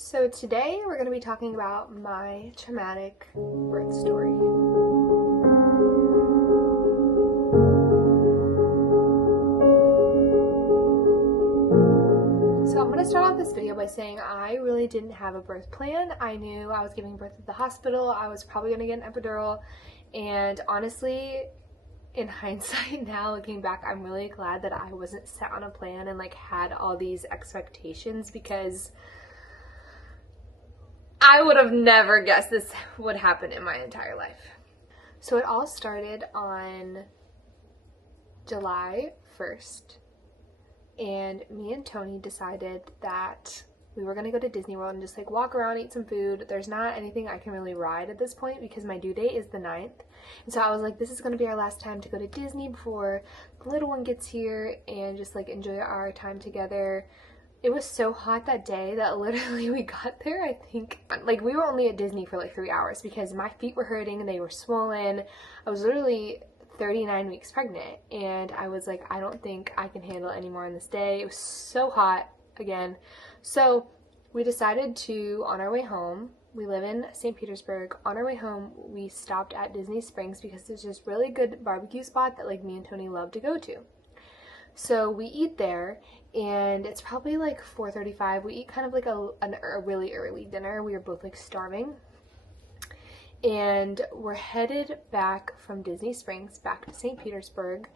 So today we're going to be talking about my traumatic birth story. So I'm going to start off this video by saying I really didn't have a birth plan. I knew I was giving birth at the hospital. I was probably going to get an epidural. And honestly, in hindsight now, looking back, I'm really glad that I wasn't set on a plan and had all these expectations, because I would have never guessed this would happen in my entire life. So it all started on July 1st, and me and Tony decided that we were gonna go to Disney World and just walk around, eat some food. There's not anything I can really ride at this point because my due date is the 9th. And so I was like, this is gonna be our last time to go to Disney before the little one gets here, and just enjoy our time together. It was so hot that day that literally we got there, I think, we were only at Disney for 3 hours because my feet were hurting and they were swollen. I was literally 39 weeks pregnant, and I was like, I don't think I can handle any more on this day. It was so hot again. So we decided to, on our way home, we live in St. Petersburg. On our way home, we stopped at Disney Springs because there's this really good barbecue spot that me and Tony love to go to. So we eat there, and it's probably 4:35. We eat kind of a really early dinner. We were both starving. And we're headed back from Disney Springs back to St. Petersburg,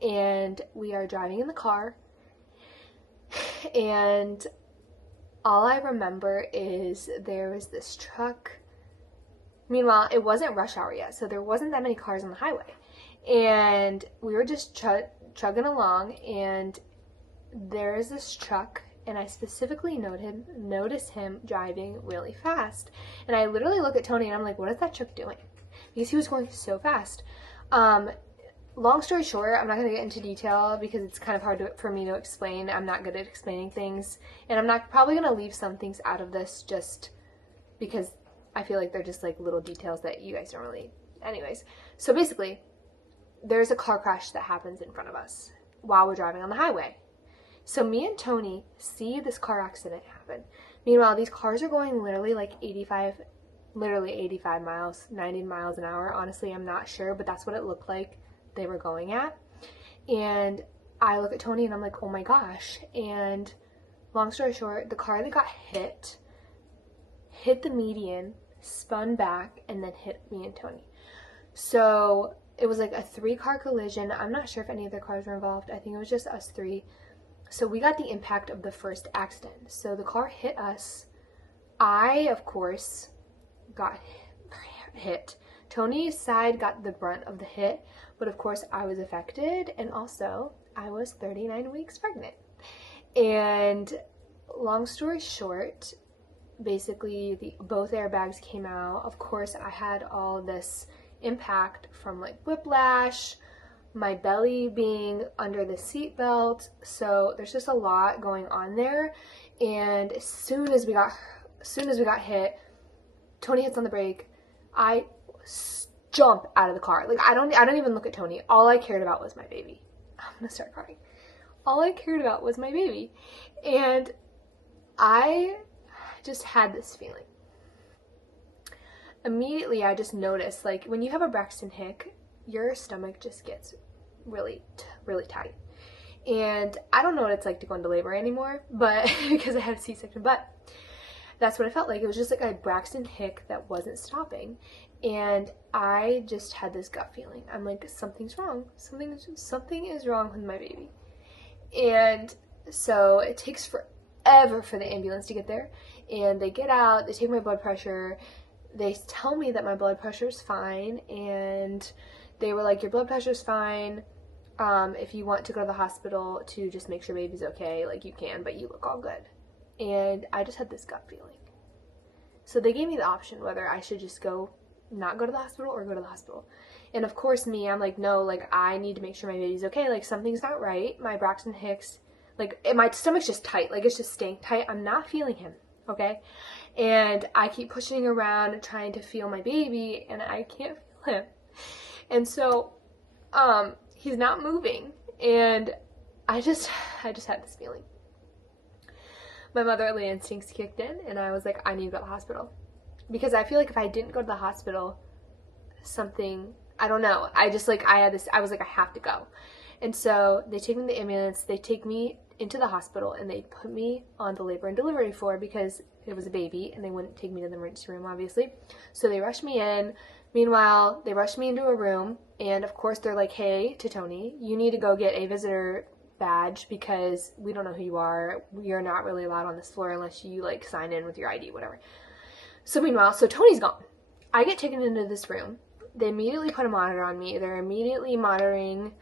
and we are driving in the car. And all I remember is there was this truck. Meanwhile, it wasn't rush hour yet, so there wasn't that many cars on the highway. And we were just chugging along, and there is this truck, and I specifically noticed him driving really fast. And I literally look at Tony and I'm like, what is that truck doing? Because he was going so fast. Long story short, I'm not going to get into detail because it's kind of hard for me to explain. I'm not good at explaining things, and I'm not probably going to leave some things out of this just because I feel like they're just little details that you guys don't really. Anyways, so basically, there's a car crash that happens in front of us while we're driving on the highway. So me and Tony see this car accident happen. Meanwhile, these cars are going literally 85 miles, 90 miles an hour. Honestly, I'm not sure, but that's what it looked like they were going at. And I look at Tony and I'm like, oh my gosh. And long story short, the car that got hit the median, spun back, and then hit me and Tony. So it was a 3-car collision. I'm not sure if any other cars were involved. I think it was just us 3. So we got the impact of the first accident. So the car hit us. I, of course, got hit. Tony's side got the brunt of the hit, but of course I was affected, and also I was 39 weeks pregnant. And long story short, basically both airbags came out. Of course, I had all this impact from whiplash, my belly being under the seat belt. So there's just a lot going on there. And as soon as we got hit, Tony hits on the brake. I jump out of the car. I don't even look at Tony. All I cared about was my baby. I'm gonna start crying. All I cared about was my baby. And I just had this feeling. Immediately, I just noticed, when you have a Braxton Hick, your stomach just gets really, really tight. And I don't know what it's like to go into labor anymore, but because I had a C-section, but that's what it felt like. It was just a Braxton Hick that wasn't stopping. And I just had this gut feeling. I'm like, something's wrong. Something is wrong with my baby. And so it takes forever for the ambulance to get there. And they get out, they take my blood pressure. They tell me that my blood pressure is fine, and they were like, your blood pressure is fine. If you want to go to the hospital to just make sure baby's okay, you can, but you look all good. And I just had this gut feeling. So they gave me the option whether I should just not go to the hospital or go to the hospital. And of course me, I'm like, no, I need to make sure my baby's okay. Something's not right. My Braxton Hicks, my stomach's just tight. It's just staying tight. I'm not feeling him. Okay. And I keep pushing around trying to feel my baby, and I can't feel him. And so, he's not moving, and I just had this feeling. my motherly instincts kicked in, and I was like, I need to go to the hospital. Because I feel like if I didn't go to the hospital, something, I don't know, I just like, I was like, I have to go. And so they take me to the ambulance, they take me into the hospital, and they put me on the labor and delivery floor because it was a baby, and they wouldn't take me to the emergency room, obviously. So they rushed me in. Meanwhile, they rushed me into a room, and of course they're like, hey, to Tony, you need to go get a visitor badge because we don't know who you are. You're not really allowed on this floor unless you like sign in with your ID, whatever. So meanwhile, so Tony's gone. I get taken into this room. They immediately put a monitor on me. They're immediately monitoring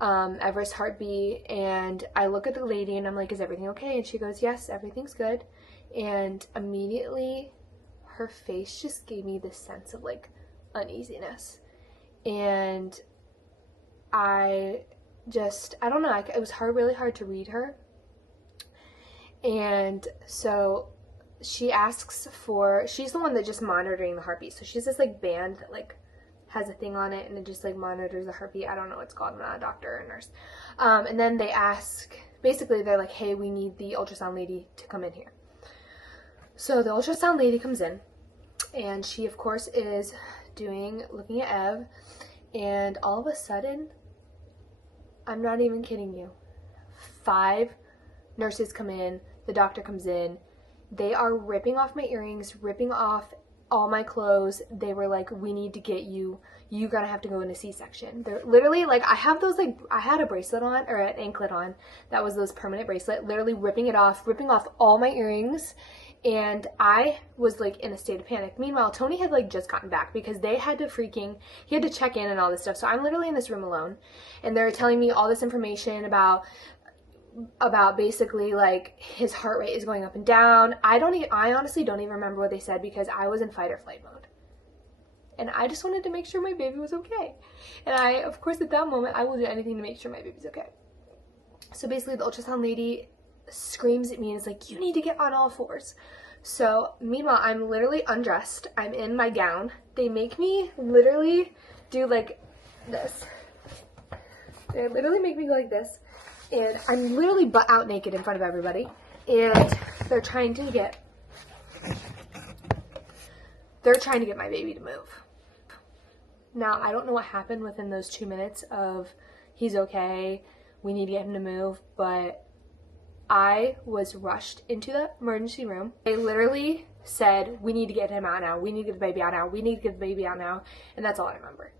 Everest's heartbeat, and I look at the lady and I'm like, is everything okay? And she goes, yes, everything's good. And immediately her face just gave me this sense of like uneasiness. And I don't know, it was really hard to read her. And so she's the one that just monitoring the heartbeat. So she's this like band that like has a thing on it and it just like monitors the heartbeat. I don't know what it's called. I'm not a doctor or a nurse. And then basically they're like, hey, we need the ultrasound lady to come in here. So the ultrasound lady comes in, and she of course is looking at Ev, and all of a sudden, I'm not even kidding you, 5 nurses come in, the doctor comes in, they are ripping off my earrings, ripping off all my clothes. They were like, we need to get you're gonna have to go in a C-section. They're literally like, I had a bracelet on, or an anklet on, that was those permanent bracelet, literally ripping off all my earrings, and I was like in a state of panic. Meanwhile, Tony had like just gotten back because he had to check in and all this stuff. So I'm literally in this room alone, and they're telling me all this information about basically like his heart rate is going up and down. I honestly don't even remember what they said because I was in fight or flight mode. And I just wanted to make sure my baby was okay. And of course, at that moment, I will do anything to make sure my baby's okay. So basically, the ultrasound lady screams at me and is like, you need to get on all fours. So meanwhile, I'm literally undressed. I'm in my gown. They make me literally do like this. They literally make me go like this. And I'm literally butt out naked in front of everybody. And they're trying to get my baby to move. Now, I don't know what happened within those 2 minutes of he's okay, we need to get him to move, but I was rushed into the emergency room. They literally said, we need to get him out now. We need to get the baby out now. We need to get the baby out now. And that's all I remember.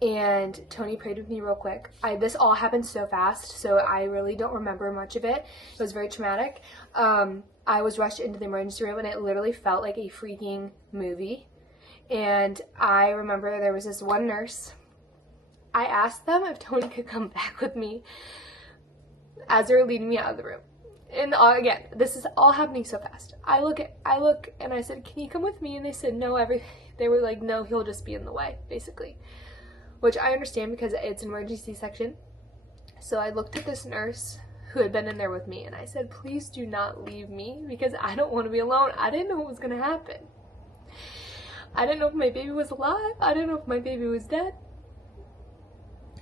And Tony prayed with me real quick. This all happened so fast, so I really don't remember much of it. It was very traumatic. I was rushed into the emergency room, and it literally felt like a freaking movie. And I remember there was this one nurse. I asked them if Tony could come back with me as they were leading me out of the room. And again, this is all happening so fast. I look and I said, can you come with me? And they said, no, they were like, no, he'll just be in the way, basically. Which I understand because it's an emergency section. So I looked at this nurse who had been in there with me and I said, please do not leave me because I don't want to be alone. I didn't know what was going to happen. I didn't know if my baby was alive. I didn't know if my baby was dead.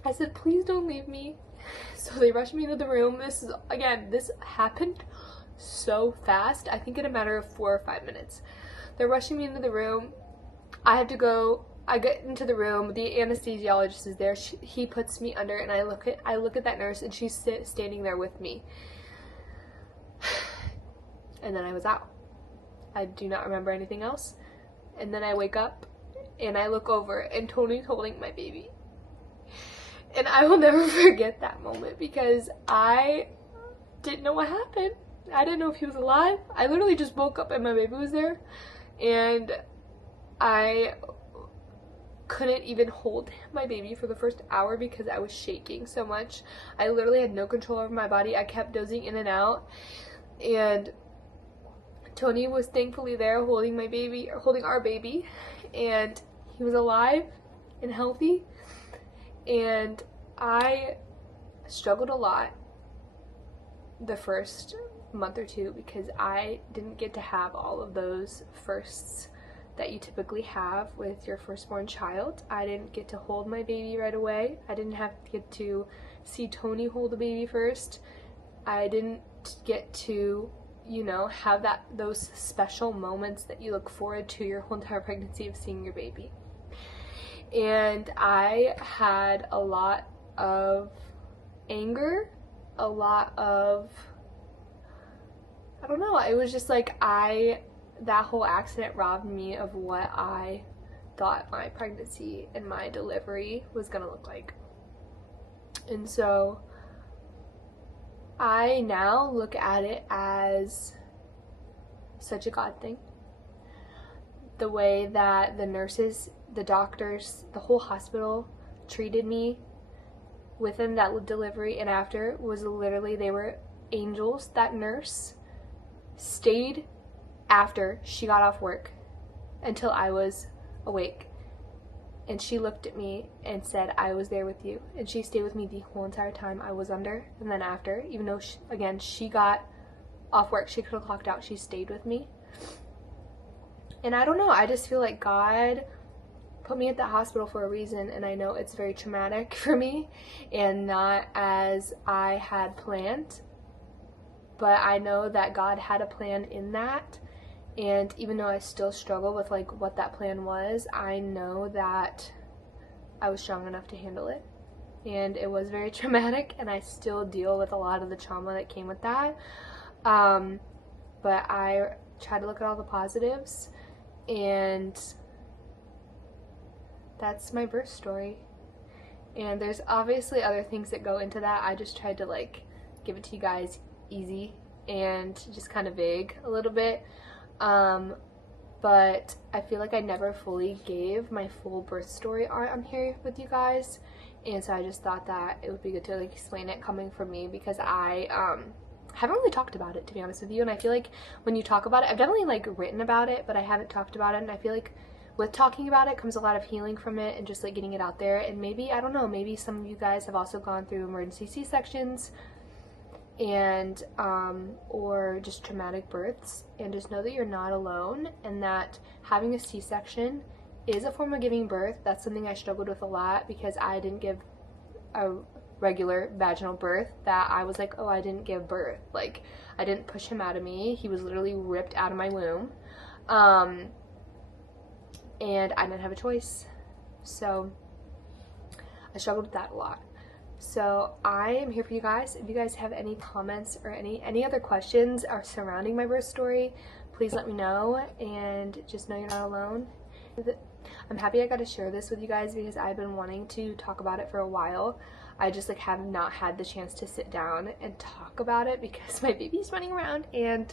I said, please don't leave me. So they rushed me into the room. This happened so fast. I think in a matter of 4 or 5 minutes. They're rushing me into the room. I get into the room. The anesthesiologist is there. He puts me under, and I look at that nurse, and she's standing there with me. And then I was out. I do not remember anything else. And then I wake up, and I look over, and Tony's holding my baby. And I will never forget that moment because I didn't know what happened. I didn't know if he was alive. I literally just woke up and my baby was there. And I couldn't even hold my baby for the first hour because I was shaking so much. I literally had no control over my body. I kept dozing in and out. And Tony was thankfully there holding our baby. And he was alive and healthy. And I struggled a lot the first month or two because I didn't get to have all of those firsts that you typically have with your firstborn child. I didn't get to hold my baby right away. I didn't get to see Tony hold the baby first. I didn't get to you know, have those special moments that you look forward to your whole entire pregnancy of seeing your baby. And I had a lot of anger, a lot of, I don't know, it was just like that whole accident robbed me of what I thought my pregnancy and my delivery was gonna look like. And so I now look at it as such a God thing. The way that the nurses, the doctors, the whole hospital treated me within that delivery and after was literally, they were angels. That nurse stayed after she got off work until I was awake. And she looked at me and said, I was there with you. And she stayed with me the whole entire time I was under. And then after, even though, she got off work, she could have clocked out, she stayed with me. And I don't know, I just feel like God put me at the hospital for a reason. And I know it's very traumatic for me and not as I had planned. But I know that God had a plan in that. And even though I still struggle with like what that plan was, I know that I was strong enough to handle it. And it was very traumatic, and I still deal with a lot of the trauma that came with that. But I try to look at all the positives, and that's my birth story. And there's obviously other things that go into that. I just tried to like give it to you guys easy and just kind of vague a little bit. But I feel like I never fully gave my full birth story on here with you guys, and so I just thought that it would be good to like explain it coming from me, because I haven't really talked about it, to be honest with you. And I feel like when you talk about it, I've definitely like written about it, but I haven't talked about it, and I feel like with talking about it comes a lot of healing from it and just like getting it out there. And maybe, I don't know, maybe some of you guys have also gone through emergency C-sections and or just traumatic births, and just know that you're not alone, and that having a C-section is a form of giving birth. That's something I struggled with a lot, because I didn't give a regular vaginal birth, that I was like, oh, I didn't give birth, like I didn't push him out of me, he was literally ripped out of my womb, and I didn't have a choice. So I struggled with that a lot. So I am here for you guys. If you guys have any comments or any other questions are surrounding my birth story, please let me know, and just know you're not alone. I'm happy I got to share this with you guys, because I've been wanting to talk about it for a while. I just like have not had the chance to sit down and talk about it, because my baby's running around and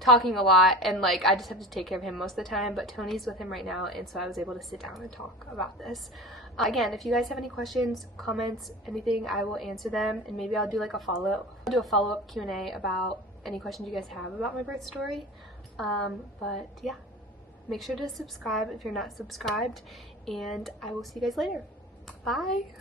talking a lot, and like I just have to take care of him most of the time, but Tony's with him right now, and so I was able to sit down and talk about this. Again, if you guys have any questions, comments, anything, I will answer them, and maybe I'll do like a follow-up Q&A about any questions you guys have about my birth story. But yeah, make sure to subscribe if you're not subscribed, and I will see you guys later. Bye!